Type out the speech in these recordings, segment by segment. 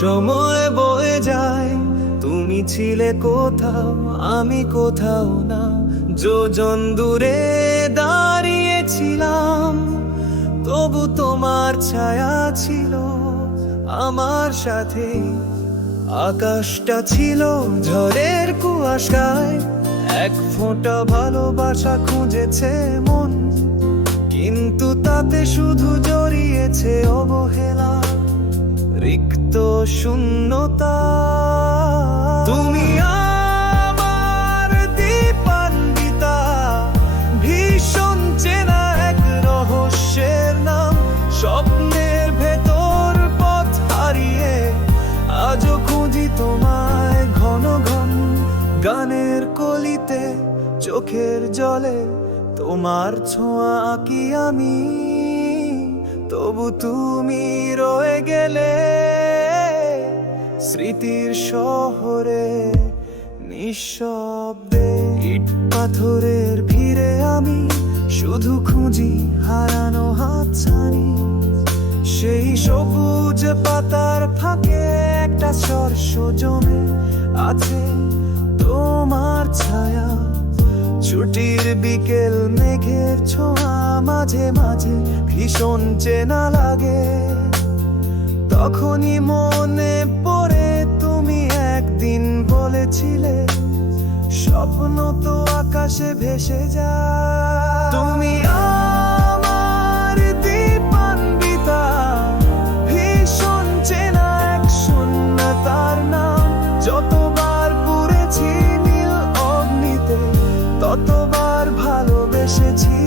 সময় বয়ে যায়। তুমি ছিলে কোথাও, আমি কোথাও না। যোজন দূরে দাঁড়িয়েছিলাম। তবু তোমার ছায়া ছিল, আমার সাথে। আকাশটা ছিল ঝড়ের কুয়াশায়। এক ফোঁটা ভালোবাসা খুঁজেছে মন। কিন্তু তাতে শুধু জড়িয়েছে অবহেলা। রিক্ত শূন্যতা। তুমি ভীষণ চেনা এক রহস্যের নাম। স্বপ্নের ভেতর পথ হারিয়ে খুঁজি তোমায় ঘন ঘন। গানের কলিতে, চোখের জলে তোমার ছোঁয়া আঁকি আমি। তবু তুমি রয়ে গেলে স্মৃতির শহরে নিঃশব্দে ইট পাথরের ভিড়ে আমি শুধু খুঁজি হারানো হাত ছানি সেই সবুজ পাতার ফাঁকে একটা সর্ষ জমে আছে তোমার ছায়া। ছুটির বিকেল মেঘের ছোঁয়া মাঝে মাঝে ভীষণ চেনা লাগে। তখনই মনে পড়ে একদিন বলেছিলে, স্বপ্ন তো আকাশে ভেসে যায়। তুমি আমার ভীষণ চেনা নাম। যতবার পুড়েছি ততবার ভালোবেসেছি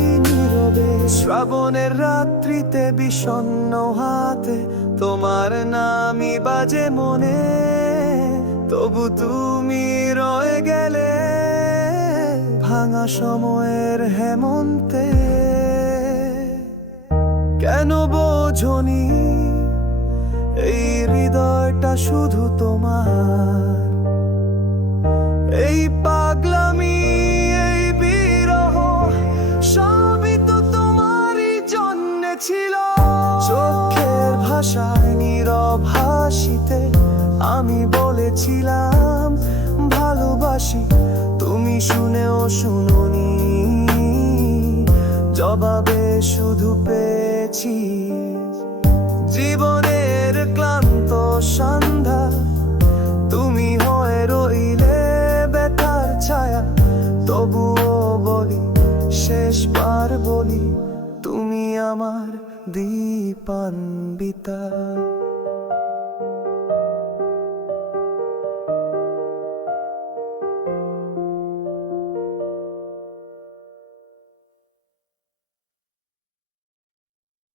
শ্রাবণের রাত্রিতে বিষণ্ণ হাতে তোমার নামই বাজে মনে। তবু তুমি রয়ে গেলে ভাঙা সময়ের হেমন্তে। কেন বোঝনি এই হৃদয়টা শুধু তোমার? এই বলেছিলাম ভালোবাসি, তুমি শুনেও শুনোনি। জবাবে শুধু পেয়েছি জীবনের ক্লান্ত সন্ধ্যা। তুমি হয়ে রইলে ব্যথার ছায়া, তবুও বলি, শেষবার বলি, তুমি আমার দীপান্বিতা।